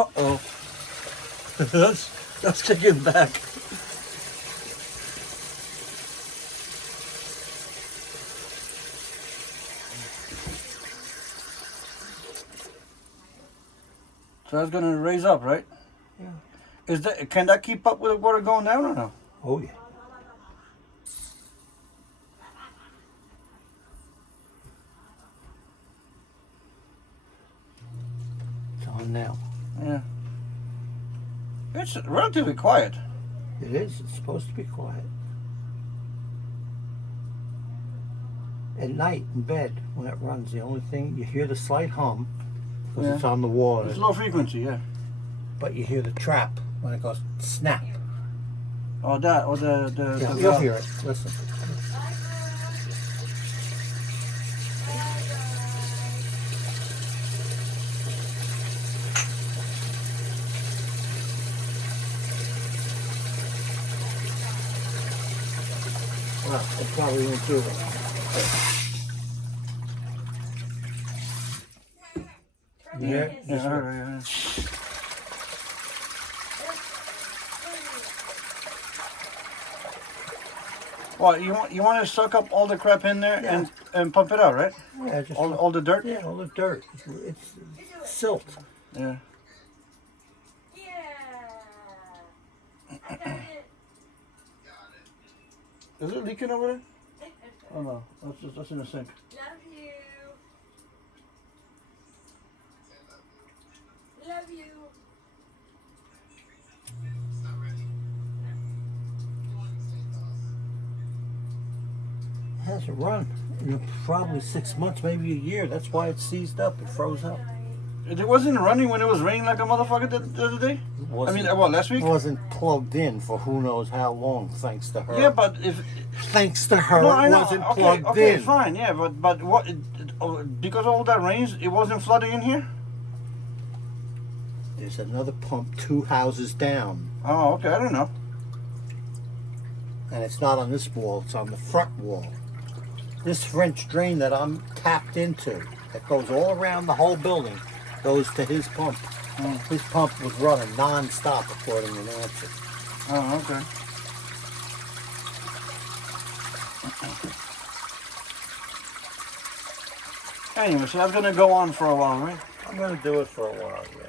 Uh-oh. That's kicking back. So that's gonna raise up, right? Yeah. Can that keep up with the water going down or no? Oh yeah. It's on now. Yeah. It's relatively quiet. It is. It's supposed to be quiet. At night in bed when it runs, the only thing you hear the slight hum because it's on the water. It's low frequency, yeah. But you hear the trap when it goes snap. Oh, that, or the Yeah, you'll hear it. Listen. Well, it probably went through it. Yeah, Yeah, I heard it, yeah. What, you want to suck up all the crap in there and pump it out, right? Yeah, just all the dirt? Yeah, all the dirt. It's silt. Yeah. Is it leaking over there? Oh no, that's in the sink. Love you. Love you. It hasn't run in probably 6 months, maybe a year. That's why it seized up. It froze up. It wasn't running when it was raining like a motherfucker the other day? I mean, what, last week? It wasn't plugged in for who knows how long, thanks to her. Yeah, but if... Thanks to her, No, I it know. wasn't Okay, plugged okay, in. fine, yeah, but what... because of all that rains, it wasn't flooding in here? There's another pump 2 houses down. Oh, okay, I don't know. And it's not on this wall, it's on the front wall. This French drain that I'm tapped into, that goes all around the whole building, goes to his pump. His pump was running non-stop according to Nancy. Oh, okay. Anyway, so that's gonna go on for a while, right? I'm going to do it for a while, yeah.